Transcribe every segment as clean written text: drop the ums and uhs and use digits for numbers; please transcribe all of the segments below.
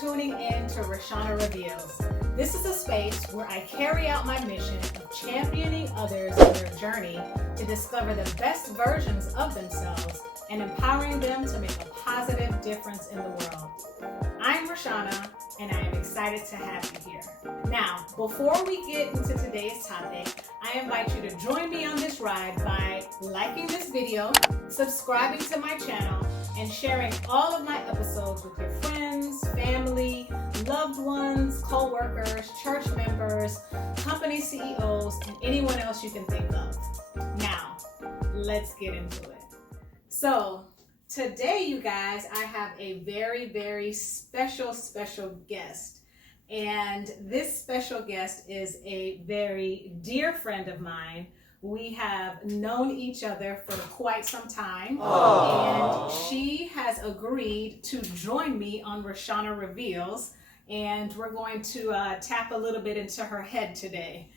tuning in to Rashana Reveals. This is a space where I carry out my mission of championing others in their journey to discover the best versions of themselves and empowering them to make a positive difference in the world. I'm Rashana, and I am excited to have you here. Now, before we get into today's topic, I invite you to join me on this ride by liking this video, subscribing to my channel, and sharing all of my episodes with your friends, family, loved ones, co-workers, church members, company CEOs, and anyone else you can think of. Now, let's get into it. So, today, you guys, I have a very, very special guest. And this special guest is a very dear friend of mine. We have known each other for quite some time. Aww. And she has agreed to join me on Rashana Reveals. And we're going to tap a little bit into her head today,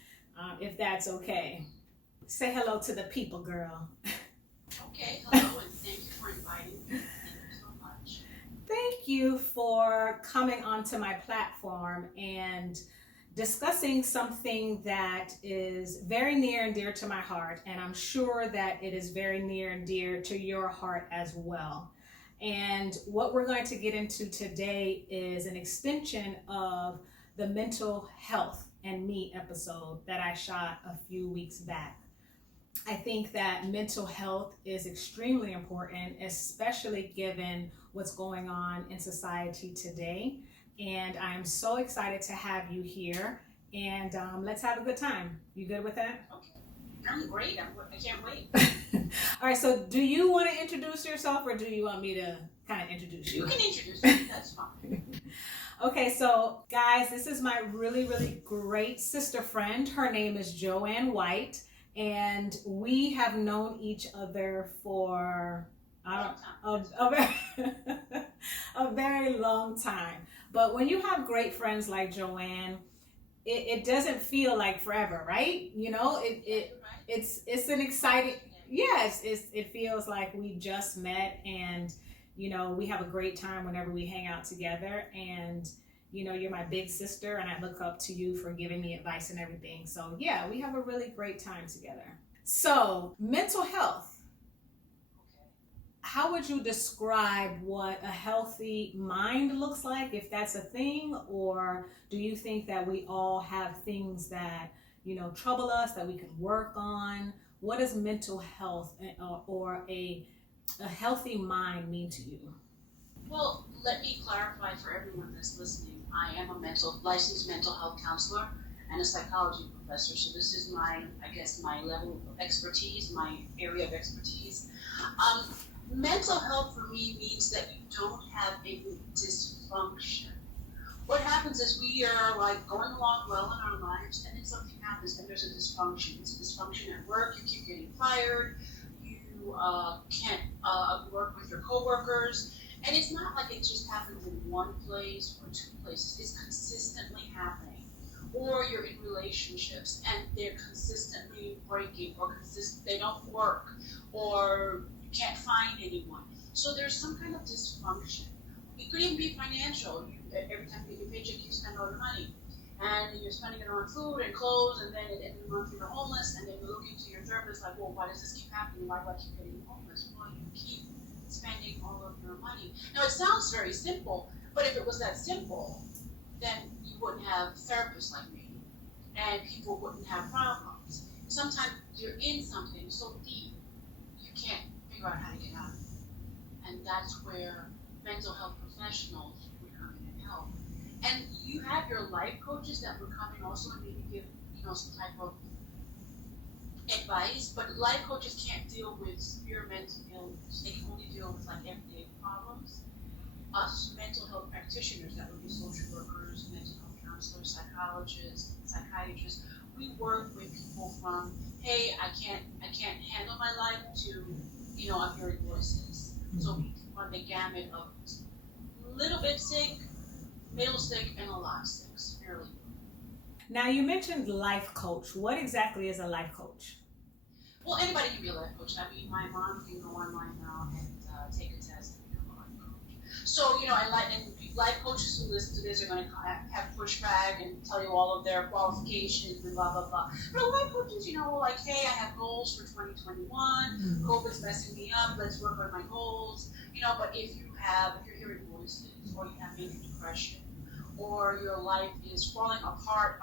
if that's okay. Say hello to the people, girl. Okay, hello, and thank you for inviting me. Thank you so much. Thank you for coming onto my platform and discussing something that is very near and dear to my heart, and I'm sure that it is very near and dear to your heart as well. And what we're going to get into today is an extension of the mental health and me episode that I shot a few weeks back. I think that mental health is extremely important, especially given what's going on in society today. And I'm so excited to have you here, and let's have a good time. You good with that? Okay, I'm great. I can't wait. All right, so do you want to introduce yourself, or do you want me to kind of introduce you? You can introduce me, that's fine. Okay, so guys, this is my really, really great sister friend. Her name is Joan White, and we have known each other for a very long time. But when you have great friends like Joanne, it doesn't feel like forever, right? You know, it's an exciting, yes, it feels like we just met, and you know, we have a great time whenever we hang out together. And you know, you're my big sister, and I look up to you for giving me advice and everything. So yeah, we have a really great time together. So mental health. How would you describe what a healthy mind looks like, if that's a thing? Or do you think that we all have things that, you know, trouble us that we can work on? What does mental health or a healthy mind mean to you? Well, let me clarify for everyone that's listening. I am a licensed mental health counselor and a psychology professor. So this is my level of expertise, my area of expertise. Mental health for me means that you don't have a dysfunction. What happens is we are like going along well in our lives, and then something happens and there's a dysfunction. It's a dysfunction at work. You keep getting fired. You can't work with your coworkers. And it's not like it just happens in one place or two places. It's consistently happening. Or you're in relationships and they're consistently breaking, or they don't work, or can't find anyone. So there's some kind of dysfunction. It could even be financial. Every time you get your paycheck, you spend all your money. And you're spending it on food and clothes, and then at the end of the month you're homeless, and then you're looking to your therapist like, well, why does this keep happening? Why do I keep getting homeless? Well, you keep spending all of your money. Now, it sounds very simple, but if it was that simple, then you wouldn't have therapists like me, and people wouldn't have problems. Sometimes you're in something so deep, you can't figure out how to get out of it. And that's where mental health professionals would come in and help. And you have your life coaches that would come in also and maybe give, you know, some type of advice, but life coaches can't deal with severe mental illness. They can only deal with like everyday problems. Us mental health practitioners, that would be social workers, mental health counselors, psychologists, psychiatrists, we work with people from, hey, I can't handle my life, to, you know, I'm hearing voices. So we can run the gamut of a little bit sick, middle sick, and a lot sick, severely. Now, you mentioned life coach. What exactly is a life coach? Well, anybody can be a life coach. I mean, my mom can go online now and take a test and become a life coach. So, you know, and life coaches who listen to this are going to have pushback and tell you all of their qualifications and blah, blah, blah. But life coaches, like, hey, I have goals for 2021. COVID's messing me up. Let's work on my goals. But if you're hearing voices, or you have major depression, or your life is falling apart,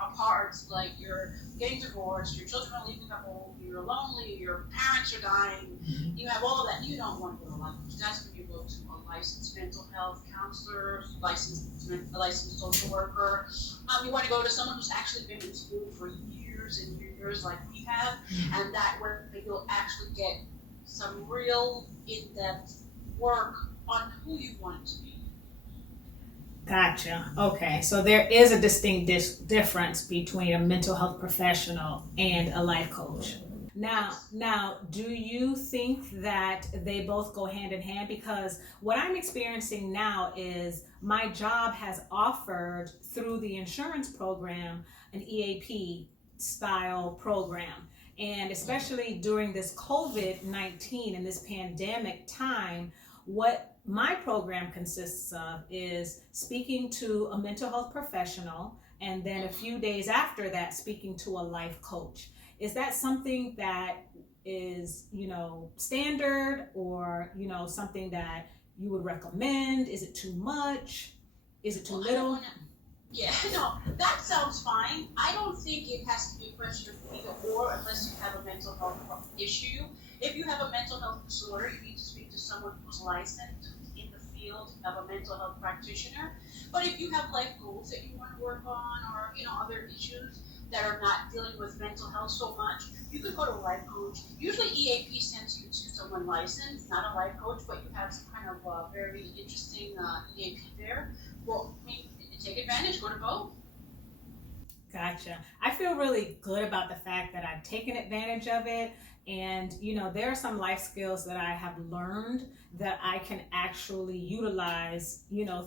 like you're getting divorced, your children are leaving the home, you're lonely, your parents are dying, you have all of that, you don't want to go to life coach. That's when you go to a licensed mental health counselor, a licensed social worker. You want to go to someone who's actually been in school for years and years like we have, and that way you'll actually get some real in-depth work on who you want to be. Gotcha. Okay. So there is a distinct difference between a mental health professional and a life coach. Now, do you think that they both go hand in hand? Because what I'm experiencing now is my job has offered through the insurance program an EAP style program. And especially during this COVID-19 and this pandemic time, what my program consists of is speaking to a mental health professional, and then a few days after that, speaking to a life coach. Is that something that is, standard, or, something that you would recommend? Is it too much? Is it too little? Yeah, no, that sounds fine. I don't think it has to be a question of either or unless you have a mental health issue. If you have a mental health disorder, you need to speak to someone who's licensed in the field of a mental health practitioner. But if you have life goals that you want to work on, or other issues that are not dealing with mental health so much, you could go to a life coach. Usually EAP sends you to someone licensed, not a life coach, but you have some kind of very interesting EAP there. Well, take advantage, go to both. Gotcha. I feel really good about the fact that I've taken advantage of it. And, there are some life skills that I have learned that I can actually utilize,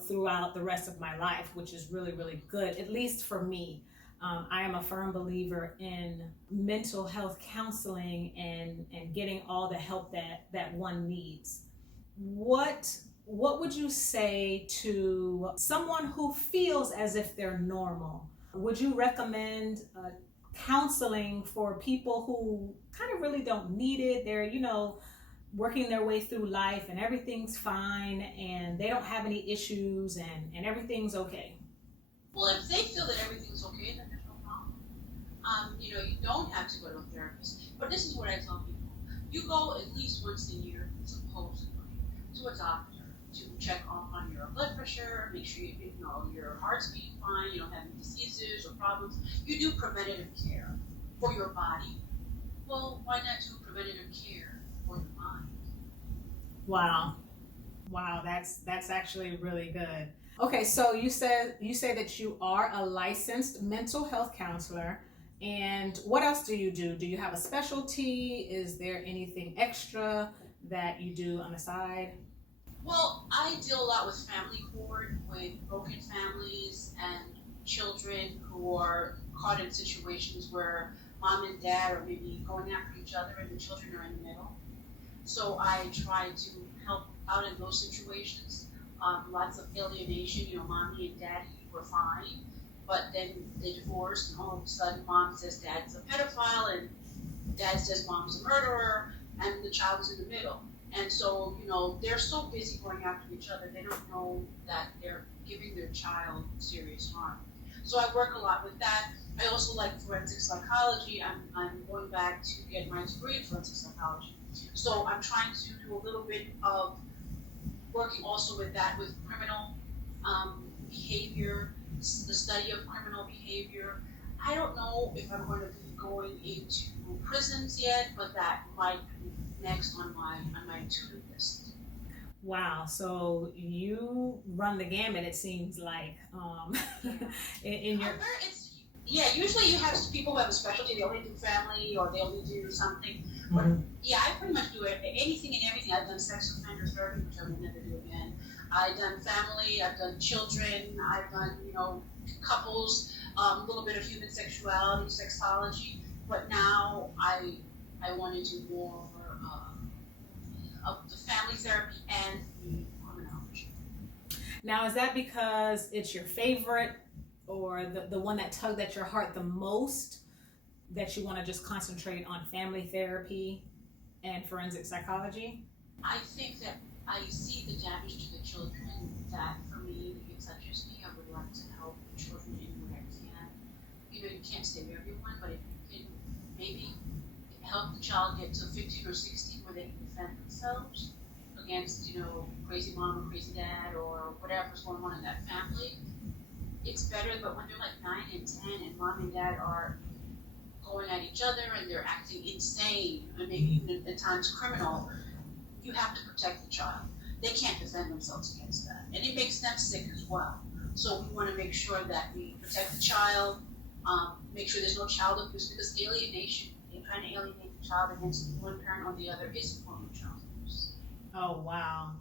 throughout the rest of my life, which is really, really good, at least for me. I am a firm believer in mental health counseling and getting all the help that one needs. What would you say to someone who feels as if they're normal? Would you recommend counseling for people who kind of really don't need it? They're, working their way through life and everything's fine and they don't have any issues and everything's okay. Well, if they feel that everything's okay, then there's no problem. You don't have to go to a therapist. But this is what I tell people. You go at least once a year, supposedly, to a doctor to check on your blood pressure, make sure your heart's beating fine, you don't have any diseases or problems. You do preventative care for your body. Well, why not do preventative care for your mind? Wow, that's actually really good. Okay, so you say that you are a licensed mental health counselor, and what else do you do? Do you have a specialty? Is there anything extra that you do on the side? Well, I deal a lot with family court, with broken families and children who are caught in situations where mom and dad are maybe going after each other and the children are in the middle. So I try to help out in those situations. Lots of alienation, mommy and daddy were fine, but then they divorced and all of a sudden mom says dad's a pedophile and dad says mom's a murderer and the child is in the middle. And so, they're so busy going after each other, they don't know that they're giving their child serious harm. So I work a lot with that. I also like forensic psychology. I'm going back to get my degree in forensic psychology. So I'm trying to do a little bit of working also with that, with criminal behavior, the study of criminal behavior. I don't know if I'm going to be going into prisons yet, but that might be next on my to-do list. Wow, so you run the gamut, it seems like, in your... Usually you have people who have a specialty, they only do family or they only do something. Mm-hmm. But I pretty much do anything and everything. I've done sex offender therapy, which I will never do again. I've done family, I've done children, I've done, couples, a little bit of human sexuality, sexology, but now I want to do more of the family therapy and the criminology. Now, is that because it's your favorite or the one that tugged at your heart the most, that you want to just concentrate on family therapy and forensic psychology? I think that I see the damage to the children that for me, it touches me. I would like to help the children in what I can. You can't save everyone, but if you can maybe help the child get to 15 or 16 where they can defend themselves against, crazy mom or crazy dad or whatever's going on in that family, it's better. But when they're like 9 and 10 and mom and dad are going at each other and they're acting insane and maybe even at times criminal, you have to protect the child. They can't defend themselves against that. And it makes them sick as well. So we want to make sure that we protect the child, make sure there's no child abuse, because alienation, trying to alienate the child against one parent or the other is a form of child abuse. Oh, wow.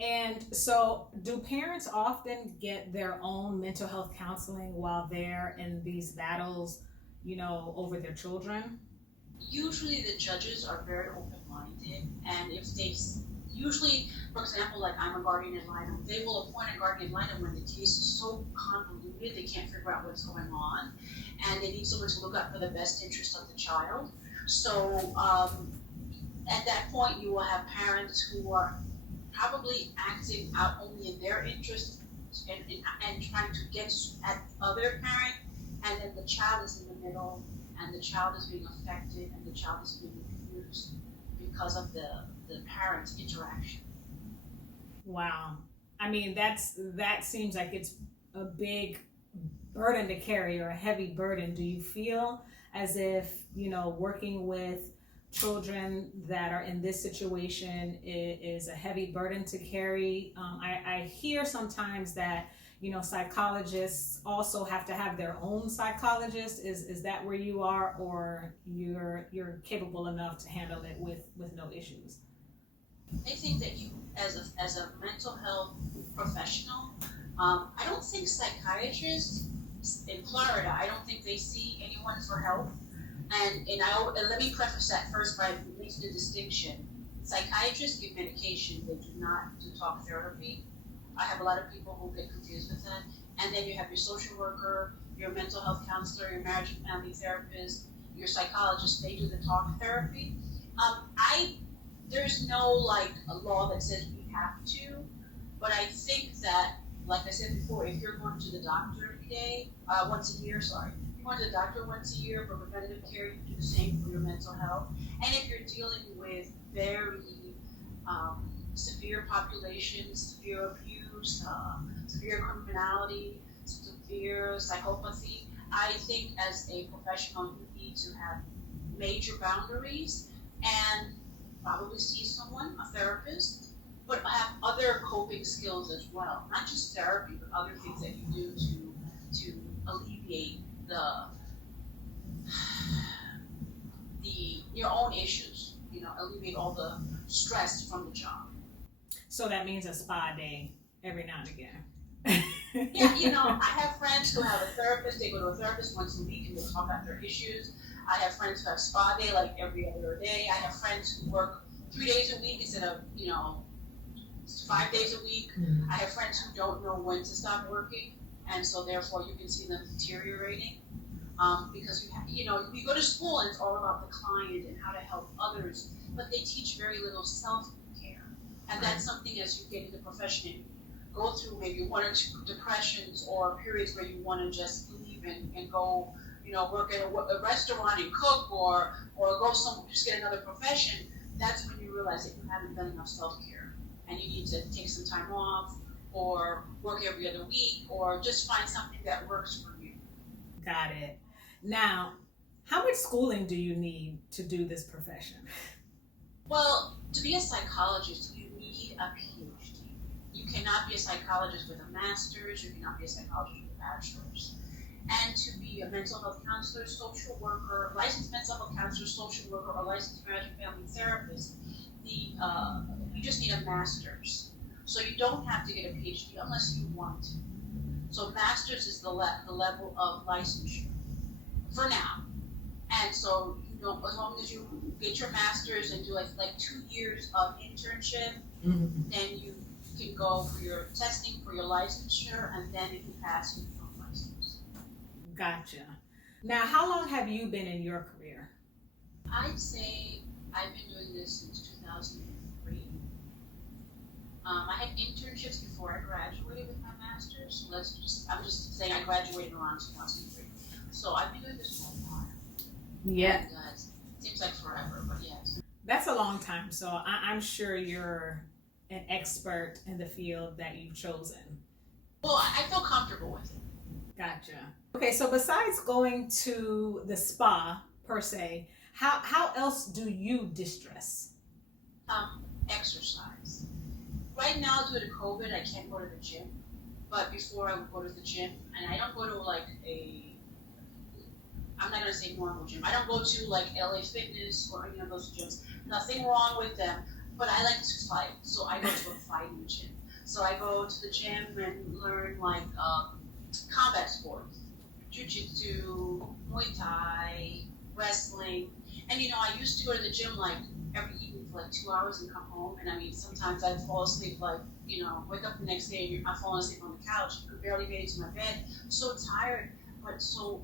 And so do parents often get their own mental health counseling while they're in these battles, over their children? Usually the judges are very open-minded, and if they usually, for example, like I'm a guardian ad litem, they will appoint a guardian ad litem when the case is so convoluted they can't figure out what's going on, and they need someone to look out for the best interest of the child. So at that point, you will have parents who are probably acting out only in their interest and trying to get at the other parent, and then the child is in the middle, and the child is being affected, and the child is being abused because of the parent's interaction. Wow. I mean, that seems like it's a big burden to carry, or a heavy burden. Do you feel as if, working with children that are in this situation is a heavy burden to carry? I hear sometimes that, psychologists also have to have their own psychologist. Is that where you are, or you're capable enough to handle it with no issues? I think that you, as a mental health professional, I don't think psychiatrists in Florida, I don't think they see anyone for help. And let me preface that first by making a distinction. Psychiatrists give medication; they do not do talk therapy. I have a lot of people who get confused with that. And then you have your social worker, your mental health counselor, your marriage and family therapist, your psychologist. They do the talk therapy. There's no a law that says we have to, but I think that, like I said before, if you're going to the doctor every day, once a year, if you're going to the doctor once a year for preventative care, you do the same for your mental health. And if you're dealing with very severe populations, severe abuse, severe criminality, severe psychopathy, I think as a professional you need to have major boundaries and probably see someone, a therapist, but have other coping skills as well. Not just therapy, but other things that you do to alleviate your own issues, alleviate all the stress from the job. So that means a spa day every now and again. Yeah, I have friends who have a therapist. They go to a therapist once a week and they talk about their issues. I have friends who have spa day like every other day. I have friends who work 3 days a week instead of 5 days a week. Mm-hmm. I have friends who don't know when to stop working, and so therefore you can see them deteriorating. Because we go to school and it's all about the client and how to help others, but they teach very little self-care. And that's something as you get into the profession and go through maybe 1 or 2 depressions or periods where you want to just leave and go, work at a restaurant and cook or go somewhere, just get another profession. That's when you realize that you haven't done enough self-care and you need to take some time off or work every other week or just find something that works for you. Got it. Now, how much schooling do you need to do this profession? Well, to be a psychologist, you need a PhD. You cannot be a psychologist with a master's. You cannot be a psychologist with a bachelor's. And to be a mental health counselor, social worker, licensed mental health counselor, social worker, or licensed marriage and family therapist, you just need a master's. So you don't have to get a PhD unless you want to. So master's is the level of licensure for now. And so as long as you get your master's and do like 2 years of internship, then you can go for your testing for your licensure, and then if you pass, you become licensed. Gotcha. Now, how long have you been in your career? I'd say I've been doing this since 2003. I had internships before I graduated with my master's. So I'm just saying I graduated around 2003. So I've been doing this for a while. Yeah. And, it seems like forever, but yeah. That's a long time. So I'm sure you're an expert in the field that you've chosen. Well, I feel comfortable with it. Gotcha. Okay, so besides going to the spa per se, how else do you distress? Exercise. Right now, due to COVID, I can't go to the gym. But before I would go to the gym, and I don't go to I'm not gonna say normal gym. I don't go to like LA Fitness or any of those gyms. Nothing wrong with them, but I like to fight, so I go to a fighting gym. So I go to the gym and learn like combat sports, jiu-jitsu, Muay Thai, wrestling. And I used to go to the gym like every evening for like 2 hours and come home. And I mean, sometimes I'd fall asleep like, wake up the next day and I'm falling asleep on the couch. I could barely get into my bed. So tired, but so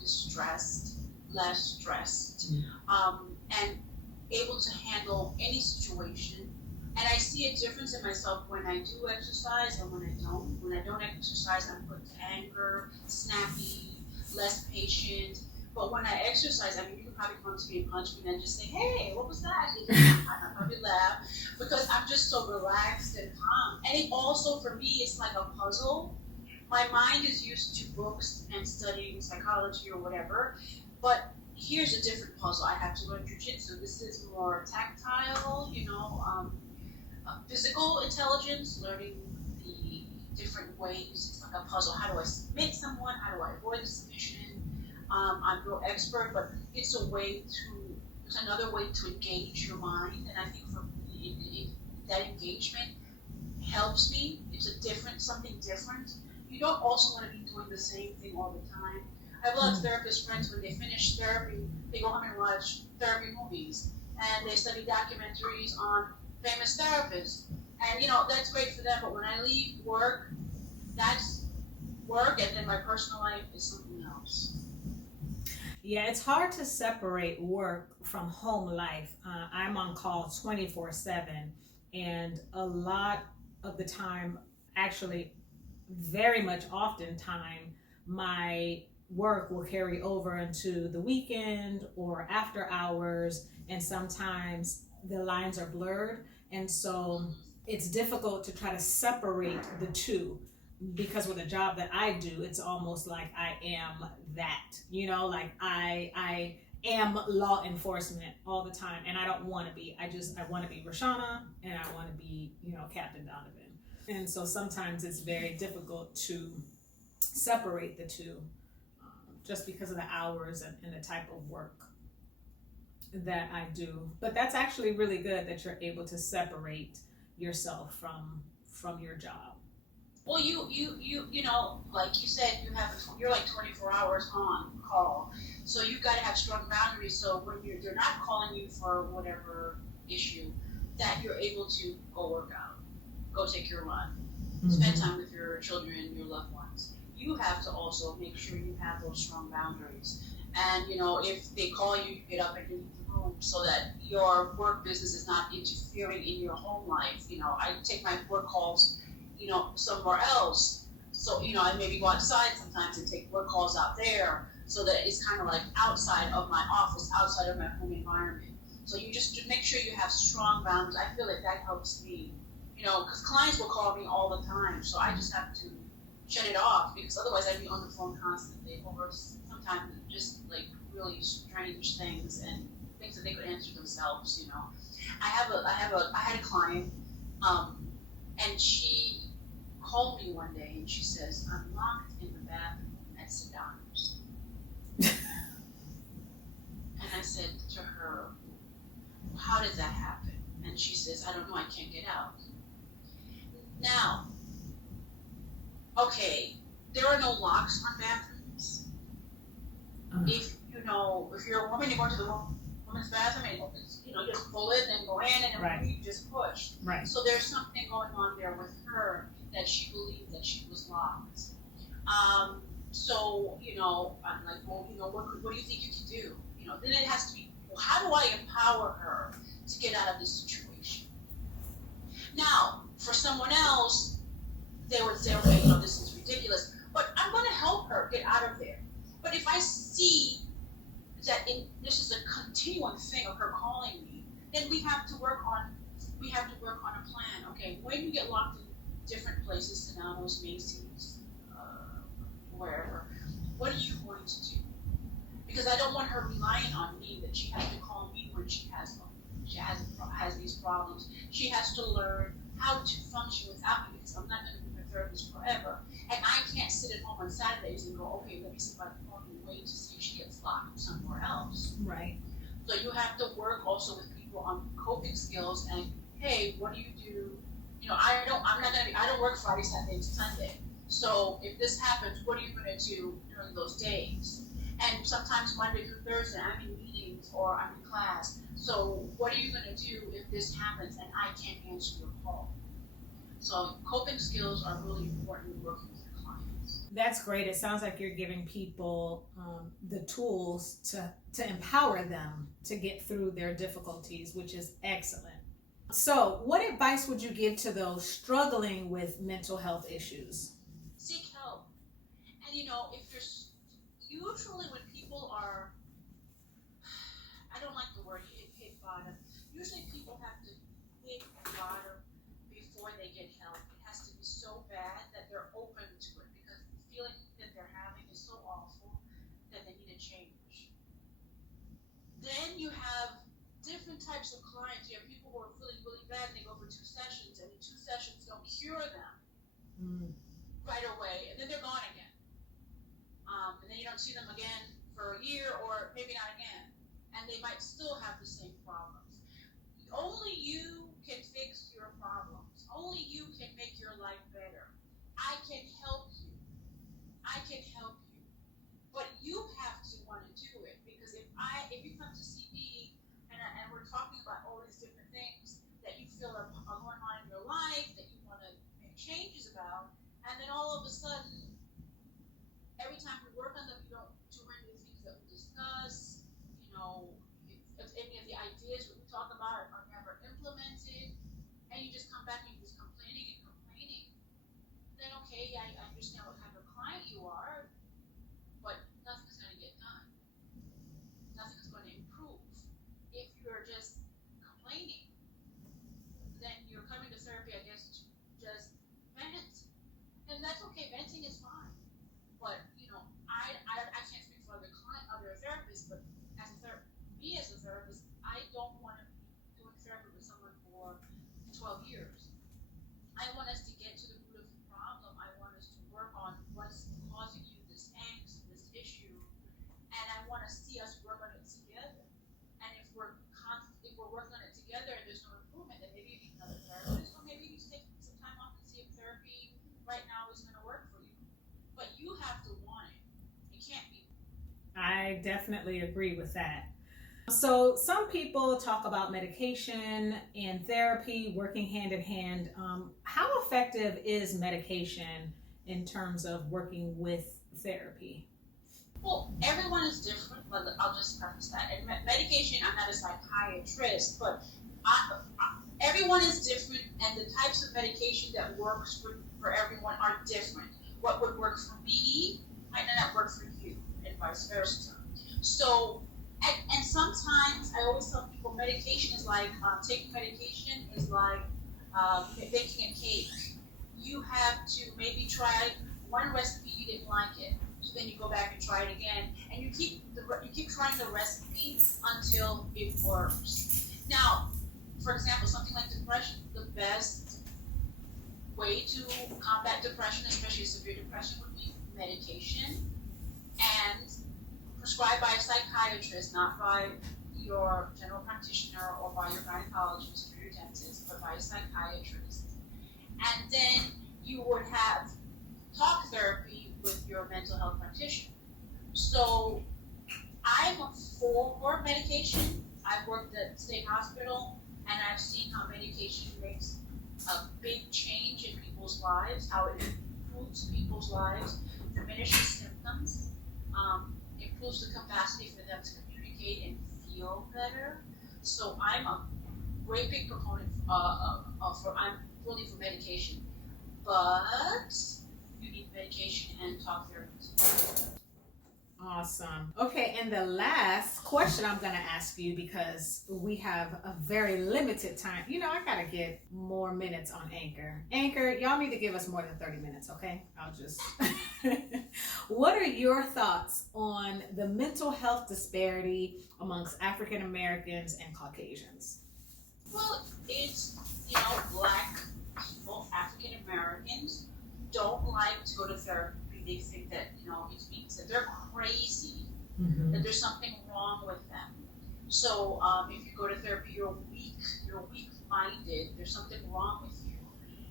distressed, less stressed, and able to handle any situation. And I see a difference in myself when I do exercise and when I don't. When I don't exercise, I'm quick to anger, snappy, less patient. But when I exercise, I mean, you could probably come to me and punch me and just say, "Hey, what was that?" I probably laugh because I'm just so relaxed and calm. And it also, for me, it's like a puzzle. My mind is used to books and studying psychology or whatever, but here's a different puzzle. I have to learn jiu-jitsu. This is more tactile, physical intelligence, learning the different ways. It's like a puzzle. How do I submit someone? How do I avoid the submission? I'm no expert, but it's another way to engage your mind, and I think for me, that engagement helps me. It's something different. You don't also want to be doing the same thing all the time. I have a lot of therapist friends, when they finish therapy, they go home and watch therapy movies, and they study documentaries on famous therapists. And that's great for them, but when I leave work, that's work, and then my personal life is something else. Yeah, it's hard to separate work from home life. I'm on call 24/7, and a lot of the time, actually very much often time, my work will carry over into the weekend or after hours, and sometimes the lines are blurred, and so it's difficult to try to separate the two, because with a job that I do, it's almost like I am that, like I am law enforcement all the time, and I don't want to be. I want to be Rashana, and I want to be, Captain Donovan. And so sometimes it's very difficult to separate the two, just because of the hours and the type of work that I do. But that's actually really good that you're able to separate yourself from your job. Well, you like you said, you're like 24 hours on call, so you've got to have strong boundaries. So when they're not calling you for whatever issue, that you're able to go work out, go take your run, spend time with your children and your loved ones. You have to also make sure you have those strong boundaries. And if they call you, you get up and leave the room so that your work business is not interfering in your home life. I take my work calls somewhere else. So, I maybe go outside sometimes and take work calls out there, so that it's kind of like outside of my office, outside of my home environment. So you just make sure you have strong boundaries. I feel like that helps me, because clients will call me all the time. So I just have to shut it off, because otherwise I'd be on the phone constantly over sometimes just like really strange things and things that they could answer themselves, I had a client, and she called me one day and she says, "I'm locked in the bathroom at Sedan's." And I said to her, "How did that happen?" And she says, "I don't know, I can't get out." Now, okay, there are no locks on bathrooms. If you're a woman, you go to the woman's bathroom, and just pull it and go in and Right. you just push. Right. So there's something going on there with her that she believed that she was locked. So, I'm like, well, what do you think you can do? Then it has to be, well, how do I empower her to get out of this situation? Now, for someone else, they would say, okay, this is ridiculous, but I'm going to help her get out of there. But if I see that this is a continuing thing of her calling me, then we have to work on a plan. Okay, when you get locked in different places, Sananos, Macy's, wherever, what are you going to do? Because I don't want her relying on me that she has to call me when she has these problems. She has to learn how to function without me, because I'm not going to be her therapist forever. And I can't sit at home on Saturdays and go, okay, let me sit by the phone and wait to see if she gets locked somewhere else. Right. So you have to work also with people on coping skills and, hey, what do you do? I don't work Friday, Saturday, Sunday. So if this happens, what are you going to do during those days? And sometimes Monday through Thursday, I'm in meetings or I'm in class. So what are you going to do if this happens and I can't answer your call? So coping skills are really important in working with your clients. That's great. It sounds like you're giving people the tools to empower them to get through their difficulties, which is excellent. So what advice would you give to those struggling with mental health issues? Seek help. And if you're usually when people are, I don't like the word hit bottom. Usually people have to hit bottom before they get help. It has to be so bad that they're open to it because the feeling that they're having is so awful that they need a change. Then you have different types of clients. You have people who are feeling really bad and they go for 2 sessions and the 2 sessions don't cure them right away and then they're gone again. And then you don't see them again for a year or maybe not again. And they might still have the same problems. Only you can fix your problems. Only you can make your life better. I can help you. But you have to want to do it because if you come to see me and we're talking about all these different things that you feel are going on in your life that you want to make changes about, and then all of a sudden every time we work on them, you don't do any of the things that we discuss. If any of the ideas that we talk about are never implemented, and you just come back and you're just complaining, then okay, I understand what kind of client you are, but nothing's going to get done. Nothing's going to improve. If you're just complaining, then you're coming to therapy, I guess, to just vent. And that's okay, venting is fine. But I can't speak for other therapists, but me as a therapist, I don't want to be doing therapy with someone for 12 years. I want us to get to the root of the problem. I want us to work on what's causing you this angst, this issue, and I want to see us work on it together. And if we're working on it together and there's no improvement, then maybe you need another therapist, or maybe you take some time off and see if therapy right now is going to work for you. But you have to want it. It can't be. I definitely agree with that. So some people talk about medication and therapy working hand in hand. How effective is medication in terms of working with therapy? Well, everyone is different, but I'll just preface that. And medication, I'm not a psychiatrist, but everyone is different, and the types of medication that works for everyone are different. What would work for me might not work for you, and vice versa. So, and sometimes I always tell people medication is like, taking medication is like baking a cake. You have to maybe try one recipe, you didn't like it, so then you go back and try it again, and you keep trying the recipe until it works. Now, for example, something like depression, the best way to combat depression, especially severe depression, would be medication and prescribed by a psychiatrist, not by your general practitioner or by your gynecologist or your dentist, but by a psychiatrist. And then you would have talk therapy with your mental health practitioner. So I'm for medication. I've worked at state hospital, and I've seen how medication makes a big change in people's lives, how it improves people's lives, diminishes symptoms, improves the capacity for them to communicate and feel better. So I'm a great big proponent I'm fully for medication, but you need medication and talk therapy. Awesome. Okay, and the last question I'm going to ask you, because we have a very limited time. You know, I got to get more minutes on Anchor. Anchor, y'all need to give us more than 30 minutes, okay? I'll just... What are your thoughts on the mental health disparity amongst African Americans and Caucasians? Well, it's, Black people, African Americans, don't like to go to therapy. They think that, it means that they're crazy, that there's something wrong with them. So if you go to therapy, you're weak-minded, there's something wrong with you.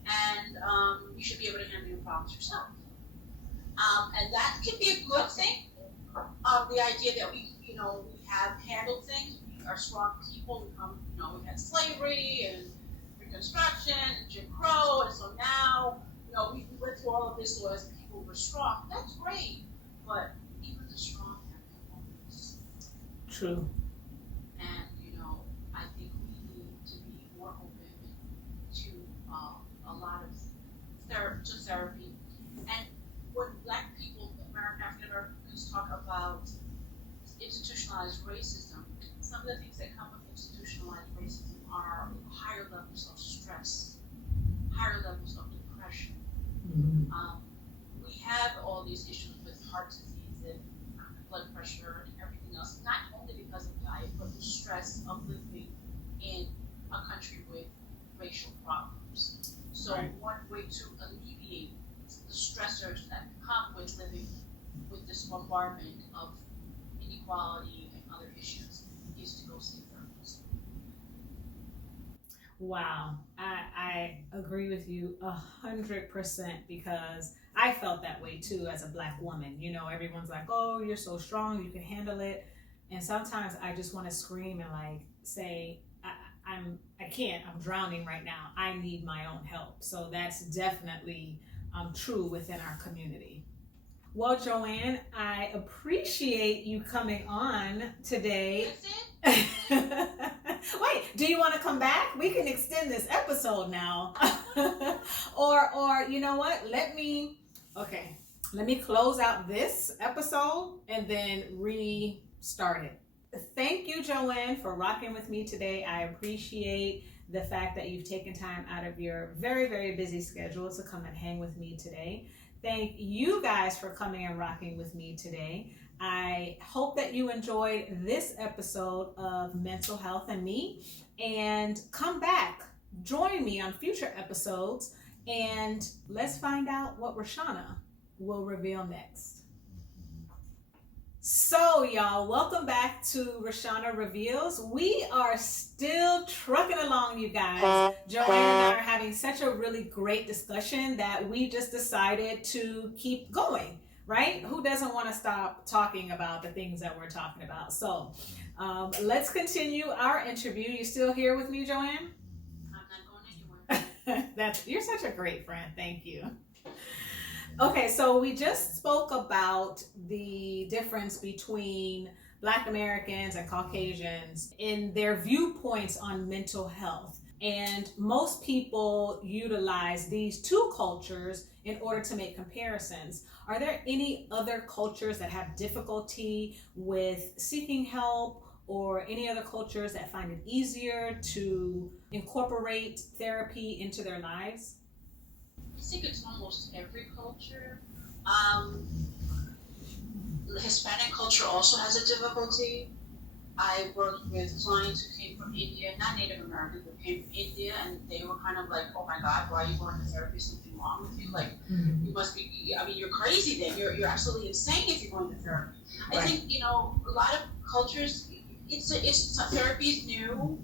And you should be able to handle your problems yourself. And that can be a good thing. The idea that we have handled things, we are strong people, we had slavery and Reconstruction and Jim Crow, and so now, we went through all of this so as people were strong. That's great, but even the strong have their moments. True. And, I think we need to be more open to a lot of therapy. And when Black people, African Americans, talk about institutionalized racism, some of the things that come with institutionalized racism are higher levels of stress, higher levels of depression. We have all these issues with heart disease and blood pressure and everything else, not only because of diet, but the stress of living in a country with racial problems. So one way to alleviate the stressors that come with living with this bombardment of inequality and other issues is to go see a therapist. Wow, I agree with you 100%, because I felt that way too as a Black woman. Everyone's like, "Oh, you're so strong, you can handle it," and sometimes I just want to scream and say, I can't. I'm drowning right now. I need my own help. So that's definitely true within our community. Well, Joanne, I appreciate you coming on today. That's it? Wait, do you want to come back? We can extend this episode now. or you know what? Let me close out this episode and then restart it. Thank you, Joanne, for rocking with me today. I appreciate the fact that you've taken time out of your very, very busy schedule to come and hang with me today. Thank you guys for coming and rocking with me today. I hope that you enjoyed this episode of Mental Health and Me, and come back, join me on future episodes, and let's find out what Rashana will reveal next. So y'all, welcome back to Rashana Reveals. We are still trucking along, you guys. Joanne and I are having such a really great discussion that we just decided to keep going, right? Who doesn't want to stop talking about the things that we're talking about? So let's continue our interview. You still here with me, Joanne? I'm not going anywhere. You're such a great friend. Thank you. Okay, so we just spoke about the difference between Black Americans and Caucasians in their viewpoints on mental health. And most people utilize these two cultures in order to make comparisons. Are there any other cultures that have difficulty with seeking help, or any other cultures that find it easier to incorporate therapy into their lives? I think it's almost every culture. The Hispanic culture also has a difficulty. I worked with clients who came from India, not Native Americans, but came from India, and they were kind of like, "Oh my God, why are you going to therapy? Something wrong with you? You must be, you're crazy then. You're absolutely insane if you're going to therapy." Right. I think, a lot of cultures, therapy is new,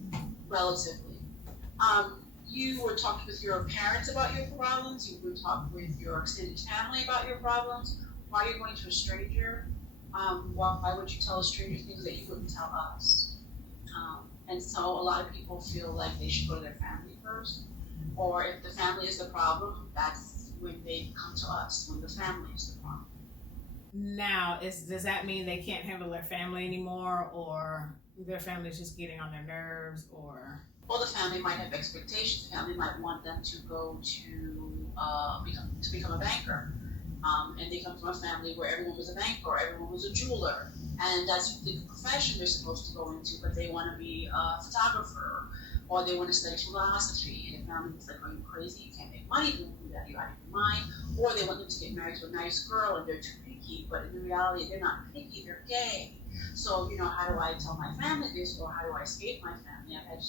relatively. You would talk with your parents about your problems. You would talk with your extended family about your problems. Why are you going to a stranger? Why would you tell a stranger things that you wouldn't tell us? And so a lot of people feel like they should go to their family first, or if the family is the problem, that's when they come to us, when the family is the problem. Now, does that mean they can't handle their family anymore, or their family is just getting on their nerves, or? Well, the family might have expectations. The family might want them to go to become a banker, and they come from a family where everyone was a banker, everyone was a jeweler, and that's the profession they're supposed to go into. But they want to be a photographer, or they want to study philosophy, and the family's like, "Are you crazy? You can't make money doing that. You're out of your mind." Or they want them to get married to a nice girl, and they're too picky. But in reality, they're not picky. They're gay. So, how do I tell my family this, or how do I escape my family? I've had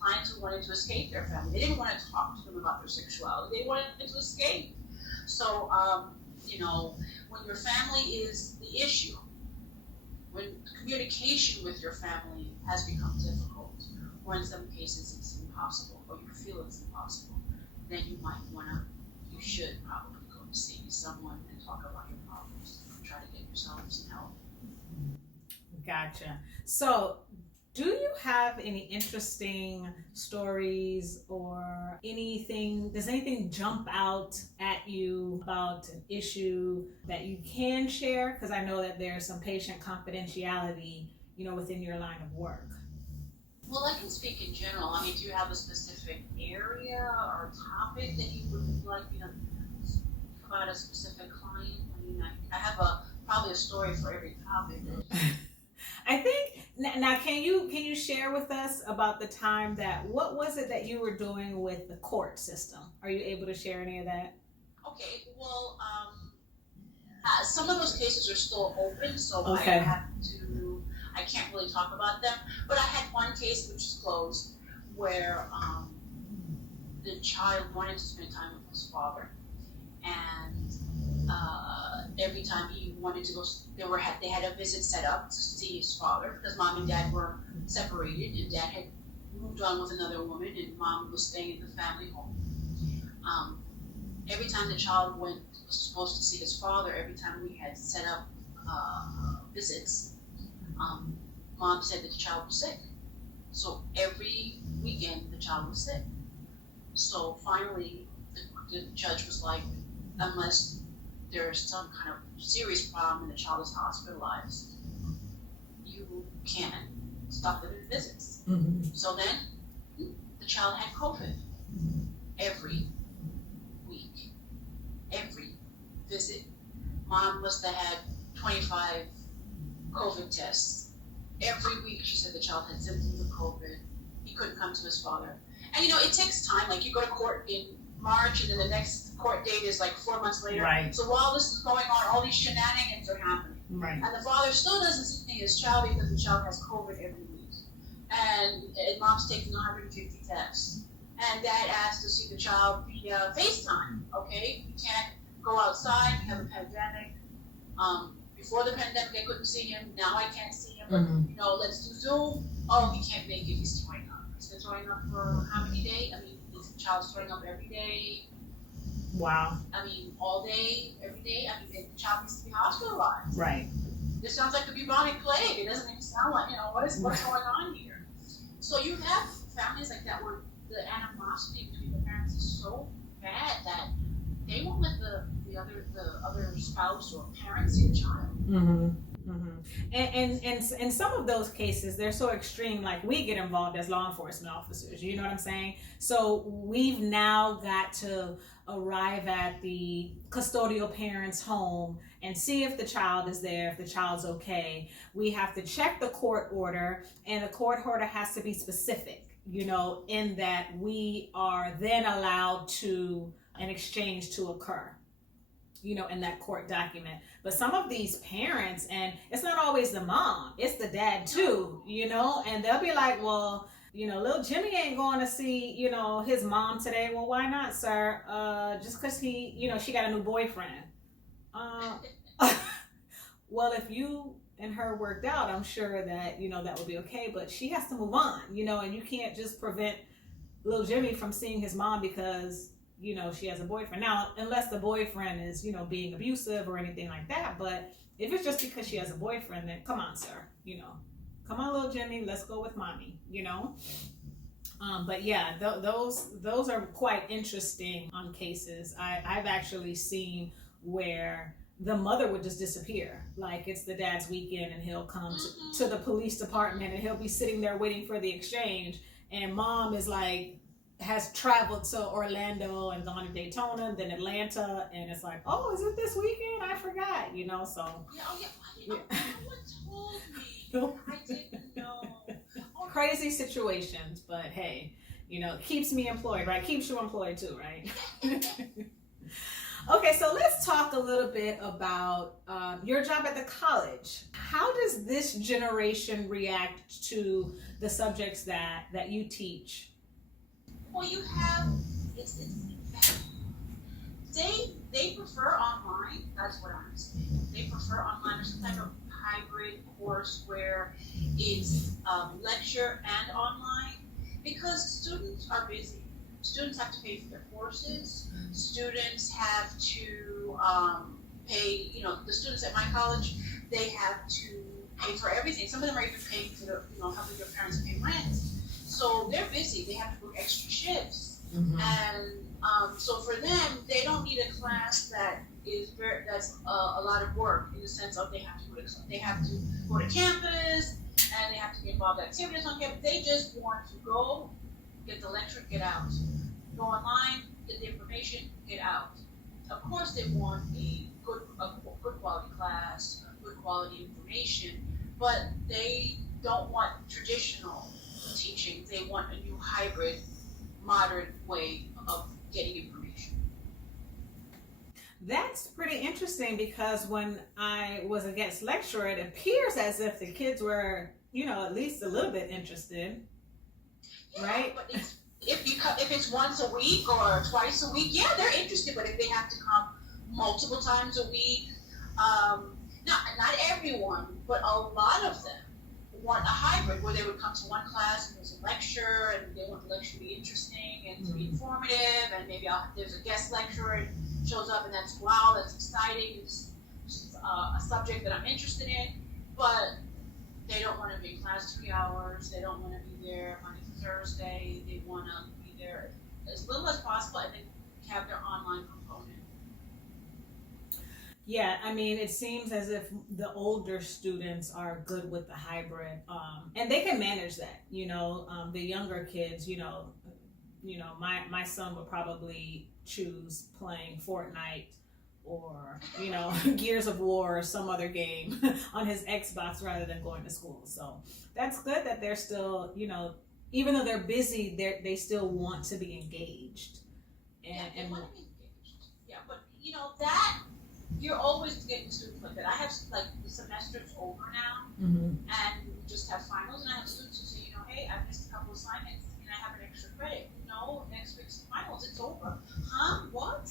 clients who wanted to escape their family. They didn't want to talk to them about their sexuality. They wanted to escape. So, when your family is the issue, when communication with your family has become difficult, or in some cases it's impossible, or you feel it's impossible, then you should probably go to see someone and talk about your problems and try to get yourself some help. Gotcha. So, do you have any interesting stories or anything? Does anything jump out at you about an issue that you can share? Because I know that there's some patient confidentiality, within your line of work. Well, I can speak in general. Do you have a specific area or topic that you would like about a specific client? I have probably a story for every topic. I think now can you share with us about the time what was it that you were doing with the court system? Are you able to share any of that? Okay, well, some of those cases are still open, so okay. I can't really talk about them, but I had one case which is closed where the child wanted to spend time with his father, and every time he wanted to go, they had a visit set up to see his father, because mom and dad were separated, and dad had moved on with another woman, and mom was staying in the family home. Every time the child was supposed to see his father, every time we had set up visits, mom said that the child was sick. So every weekend the child was sick. So finally the judge was like, unless there's some kind of serious problem and the child is hospitalized, you can't stop the visits. Mm-hmm. So then the child had COVID. Every week, every visit, mom must have had 25 COVID tests. Every week she said the child had symptoms of COVID. He couldn't come to his father. And it takes time. Like, you go to court in March, and then the next court date is like 4 months later. Right. So while this is going on, all these shenanigans are happening. Right. And the father still doesn't see his child because the child has COVID every week. And mom's taking 150 tests. And dad asked to see the child via FaceTime. Okay? You can't go outside. We have a pandemic. Before the pandemic, I couldn't see him. Now I can't see him. Mm-hmm. But, let's do Zoom. Oh, he can't make it. He's throwing up. He's been throwing up for how many days? The child's throwing up every day. Wow. All day, every day. The child needs to be hospitalized. Right. This sounds like the bubonic plague. It doesn't even sound like, what's going on here? So you have families like that where the animosity between the parents is so bad that they won't let the other spouse or parent see the child. Mm-hmm. Mm-hmm. And some of those cases, they're so extreme, like we get involved as law enforcement officers, you know what I'm saying? So we've now got to arrive at the custodial parent's home and see if the child is there, if the child's okay. We have to check the court order, and the court order has to be specific, in that we are then allowed to an exchange to occur, in that court document. But some of these parents, and it's not always the mom, it's the dad too, and they'll be like, well, little Jimmy ain't going to see, his mom today. Well, why not, sir? Just because she got a new boyfriend. Well, if you and her worked out, I'm sure that, that would be okay, but she has to move on, and you can't just prevent little Jimmy from seeing his mom because she has a boyfriend. Now, unless the boyfriend is, being abusive or anything like that. But if it's just because she has a boyfriend, then come on, sir, come on, little Jimmy, let's go with mommy, you know? But yeah, those are quite interesting cases. I've actually seen where the mother would just disappear. Like it's the dad's weekend and he'll come to the police department and he'll be sitting there waiting for the exchange. And mom is like, has traveled to Orlando and gone to Daytona and then Atlanta. And it's like, oh, is it this weekend? I forgot, you know, so. Yeah, oh yeah, no one told me. I didn't know. Crazy situations, but hey, you know, it keeps me employed, right? Keeps you employed too, right? Okay, so let's talk a little bit about your job at the college. How does this generation react to the subjects that you teach? Well, you have they prefer online. That's what I'm saying. They prefer online or some type of hybrid course where it's lecture and online, because students are busy. Students have to pay for their courses. Students have to pay, you know, the students at my college, they have to pay for everything. Some of them are even paying for their, you know, helping their parents pay rent. So they're busy. They have to work extra shifts. And so for them, they don't need a class that's a lot of work, in the sense of they have to go to campus and they have to be involved in activities on campus. They just want to go, get the lecture, get out. Go online, get the information, get out. Of course, they want a good quality class, good quality information, but they don't want traditional teaching. They want a new hybrid, modern way of getting information. That's pretty interesting, because when I was a guest lecturer, it appears as if the kids were, you know, at least a little bit interested, yeah, right? But if it's once a week or twice a week, yeah, they're interested. But if they have to come multiple times a week, not everyone, but a lot of them want a hybrid where they would come to one class and there's a lecture and they want the lecture to be interesting and to be informative, and maybe there's a guest lecturer and shows up and that's exciting. It's a subject that I'm interested in, but they don't want to be in class 3 hours. They don't want to be there Monday to Thursday. They want to be there as little as possible and then have their online component. Yeah, I mean, it seems as if the older students are good with the hybrid, and they can manage that. You know, the younger kids, you know, my son would probably choose playing Fortnite or, you know, Gears of War or some other game on his Xbox rather than going to school. So that's good that they're still, you know, even though they're busy, they still want to be engaged. And want to be engaged. Yeah, but you know that. You're always getting students like that. I have, like, the semester's over now, and we just have finals, and I have students who say, you know, hey, I missed a couple assignments, and I have an extra credit. No, next week's finals, it's over. Huh? What?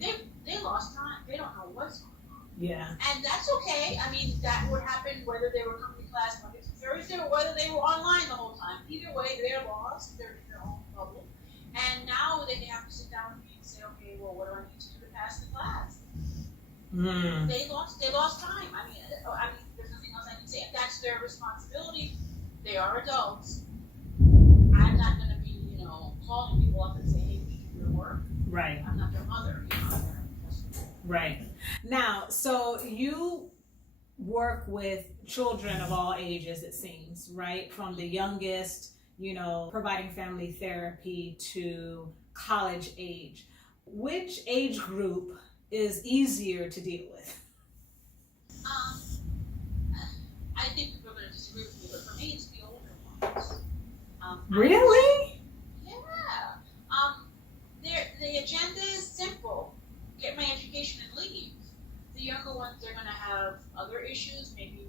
They lost time. They don't know what's going on. Yeah. And that's okay. I mean, that would happen whether they were coming to class Monday to Thursday or whether they were online the whole time. Either way, they're lost. They're in their own bubble. And now they have to sit down with me and say, okay, well, what do I need to do to pass the class? They lost time. I mean, there's nothing else I can say. That's their responsibility. They are adults. I'm not going to be, you know, calling people up and say, hey, we should do your work. Right. I'm not their mother. You know, right. Now, so you work with children of all ages, it seems, right? From the youngest, you know, providing family therapy to college age. Which age group is easier to deal with? I think people are going to disagree with me, but for me, it's the older ones. Really? Yeah. The agenda is simple: get my education and leave. The younger ones, they're going to have other issues, maybe,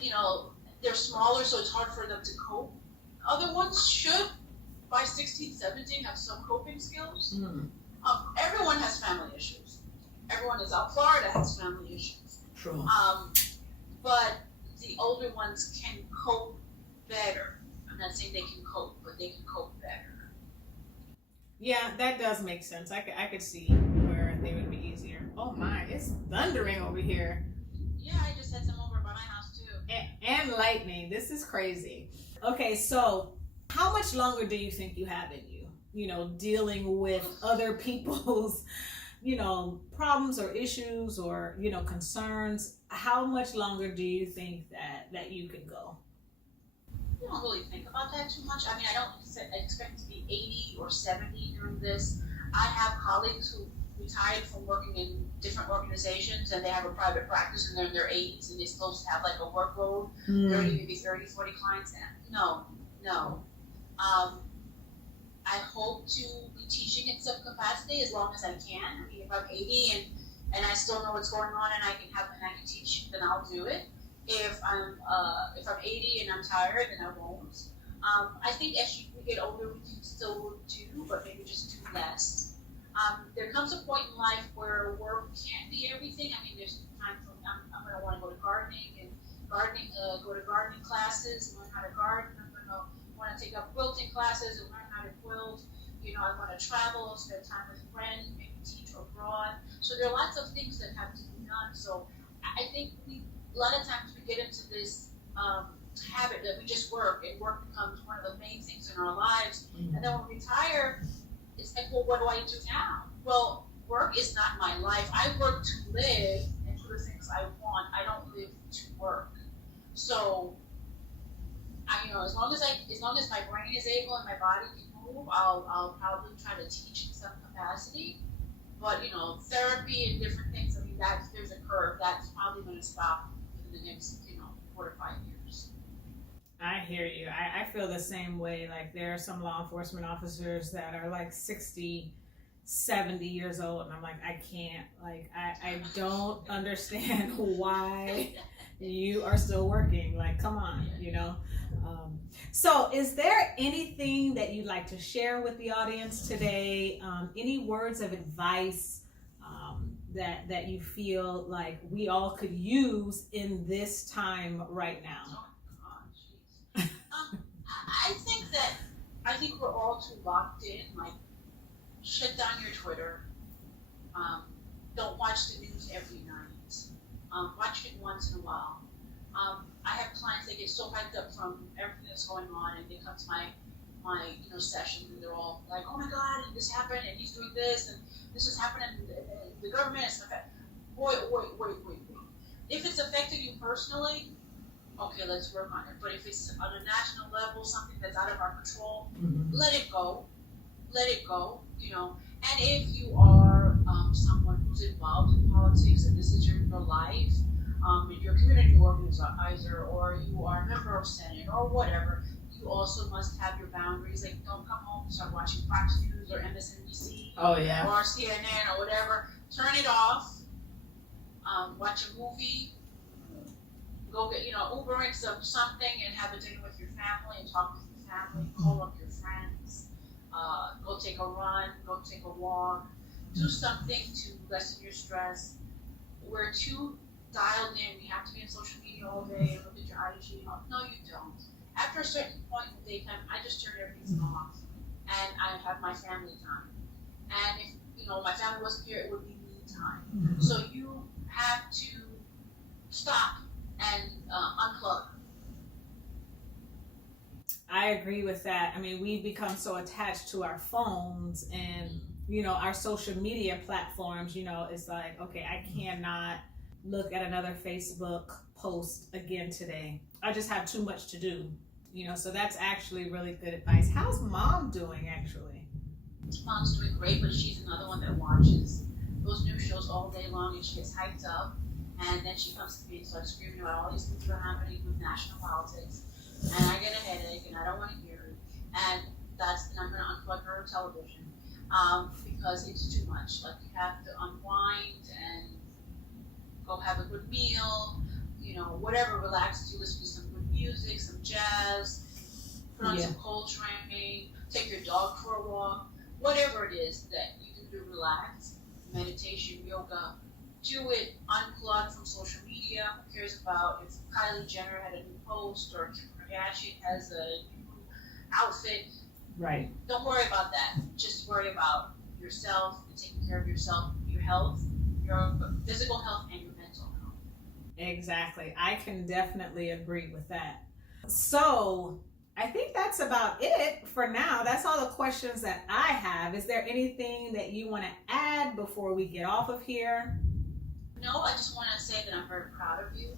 you know, they're smaller, so it's hard for them to cope. Other ones should, by 16, 17, have some coping skills. Everyone has family issues. Everyone is out. Florida has family issues. True. But the older ones can cope better. I'm not saying they can cope, but they can cope better. Yeah, that does make sense. I could see where they would be easier. Oh my, it's thundering over here. Yeah, I just had some over, but my house too. And lightning. This is crazy. Okay, so how much longer do you think you have in you? Dealing with other people's, problems or issues or, concerns. How much longer do you think that you can go? I don't really think about that too much. I mean, I don't expect to be 80 or 70 during this. I have colleagues who retired from working in different organizations and they have a private practice and they're in their 80s and they're supposed to have like a workload, 30, maybe 30, 40 clients. And no. I hope to be teaching in some capacity as long as I can. I mean, if I'm 80 and I still know what's going on and I can teach, then I'll do it. If I'm 80 and I'm tired, then I won't. I think as we get older, we can still do, but maybe just do less. There comes a point in life where work can't be everything. I mean, there's time for I'm going to want to go to gardening and go to gardening classes, learn how to garden. I'm going to want to take up quilting classes and learn how to quilt. I want to travel, spend time with friends, maybe teach abroad. So there are lots of things that have to be done. So I think a lot of times we get into this habit that we just work, and work becomes one of the main things in our lives. And then when we retire, it's like, well, what do I do now? Well, work is not my life. I work to live and do the things I want. I don't live to work. So, as long as my brain is able and my body can move, I'll probably try to teach in some capacity. But therapy and different things. I mean, there's a curve that's probably going to stop within the next 4 to 5 years. I hear you. I feel the same way. Like, there are some law enforcement officers that are like 60, 70 years old, and I'm like, I can't. Like, I don't understand why you are still working. Like, come on, So is there anything that you'd like to share with the audience today? Any words of advice that you feel like we all could use in this time right now? I think we're all too locked in. Like, shut down your Twitter. Don't watch the news every night. Watch it once in a while. I have clients that get so hyped up from everything that's going on, and they come to my session, and they're all like, "Oh my God, and this happened, and he's doing this, and this is happening in the government and stuff." Wait. If it's affecting you personally, okay, let's work on it. But if it's on a national level, something that's out of our control, let it go. And if you are someone who's involved in politics and this is your life, if you're a community organizer or you are a member of Senate or whatever, you also must have your boundaries. Like, don't come home and start watching Fox News or MSNBC or CNN or whatever. Turn it off. Watch a movie. Go get, Uber in something and have a dinner with your family and talk with your family. Call up your friends. Go take a run. Go take a walk. Do something to lessen your stress. We're too dialed in. We have to be on social media all day and look at your IG. No, you don't. After a certain point in the daytime, I just turn everything off. And I have my family time. And if, my family wasn't here, it would be me time. So you have to stop and unplug. I agree with that. I mean, we've become so attached to our phones and, our social media platforms. It's like, okay, I cannot look at another Facebook post again today. I just have too much to do, so that's actually really good advice. How's mom doing, actually? Mom's doing great, but she's another one that watches those news shows all day long and she gets hyped up. And then she comes to me and starts screaming about all these things that are happening with national politics. And I get a headache and I don't want to hear it. And I'm going to unplug her television because it's too much. Like, you have to unwind and go have a good meal, whatever relaxes you. Listen to some good music, some jazz, put on some Coltrane, take your dog for a walk, whatever it is that you can do, relax, meditation, yoga. Do it, unplug from social media. Who cares about if Kylie Jenner had a new post or Kim Kardashian has a new outfit? Right. Don't worry about that. Just worry about yourself and taking care of yourself, your health, your physical health, and your mental health. Exactly. I can definitely agree with that. So I think that's about it for now. That's all the questions that I have. Is there anything that you want to add before we get off of here? No, I just want to say that I'm very proud of you.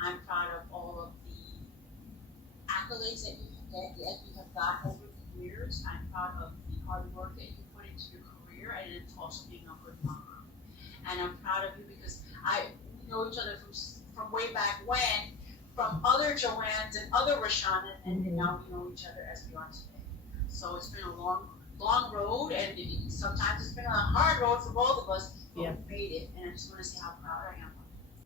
I'm proud of all of the accolades that you have got over the years. I'm proud of the hard work that you put into your career, and it's also being a good mom. And I'm proud of you because we know each other from way back when, from other Joannes and other Rashana, and now we know each other as we are today. So it's been a long road, and sometimes it's been a hard road for both of us, but we made it. And I just want to say how proud I am of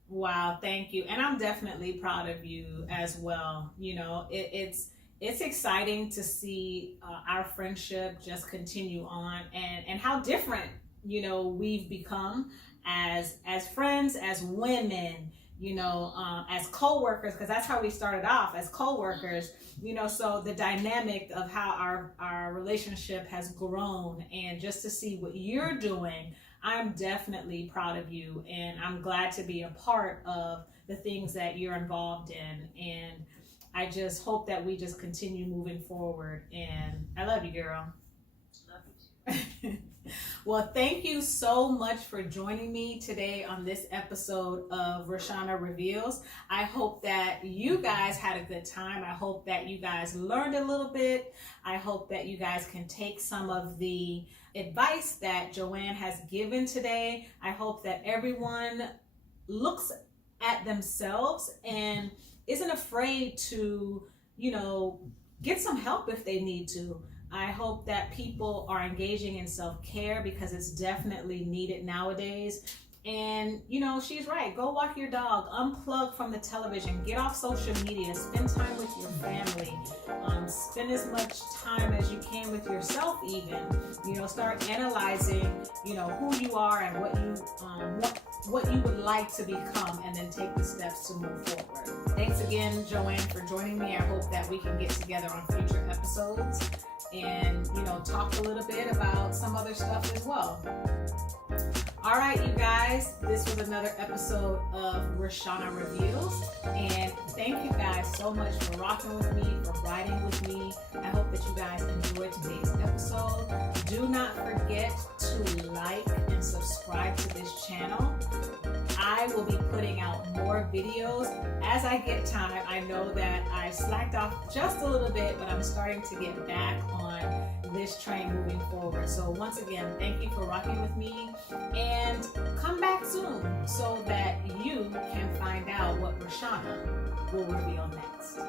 you. Wow, thank you. And I'm definitely proud of you as well. You know, it's exciting to see our friendship just continue on, and how different, you know, we've become as friends, as women, you know, as co-workers, because that's how we started off, as co-workers, you know. So the dynamic of how our relationship has grown, and just to see what you're doing, I'm definitely proud of you, and I'm glad to be a part of the things that you're involved in. And I just hope that we just continue moving forward. And I love you, girl. Love you too. Well, thank you so much for joining me today on this episode of Rashana Reveals. I hope that you guys had a good time. I hope that you guys learned a little bit. I hope that you guys can take some of the advice that Joanne has given today. I hope that everyone looks at themselves and isn't afraid to, you know, get some help if they need to. I hope that people are engaging in self-care, because it's definitely needed nowadays. And, you know, she's right. Go walk your dog, unplug from the television, get off social media, spend time with your family, spend as much time as you can with yourself even. You know, start analyzing, you know, who you are and what you would like to become, and then take the steps to move forward. Thanks again, Joanne, for joining me. I hope that we can get together on future episodes and, you know, talk a little bit about some other stuff as well. All right, you guys, this was another episode of Rashana Reveals, and thank you guys so much for rocking with me, for riding with me. I hope that you guys enjoyed today's episode. Do not forget to like and subscribe to this channel. I will be putting out more videos as I get time. I know that I slacked off just a little bit, but I'm starting to get back on this train moving forward. So once again, thank you for rocking with me, and come back soon so that you can find out what Rashana will reveal next.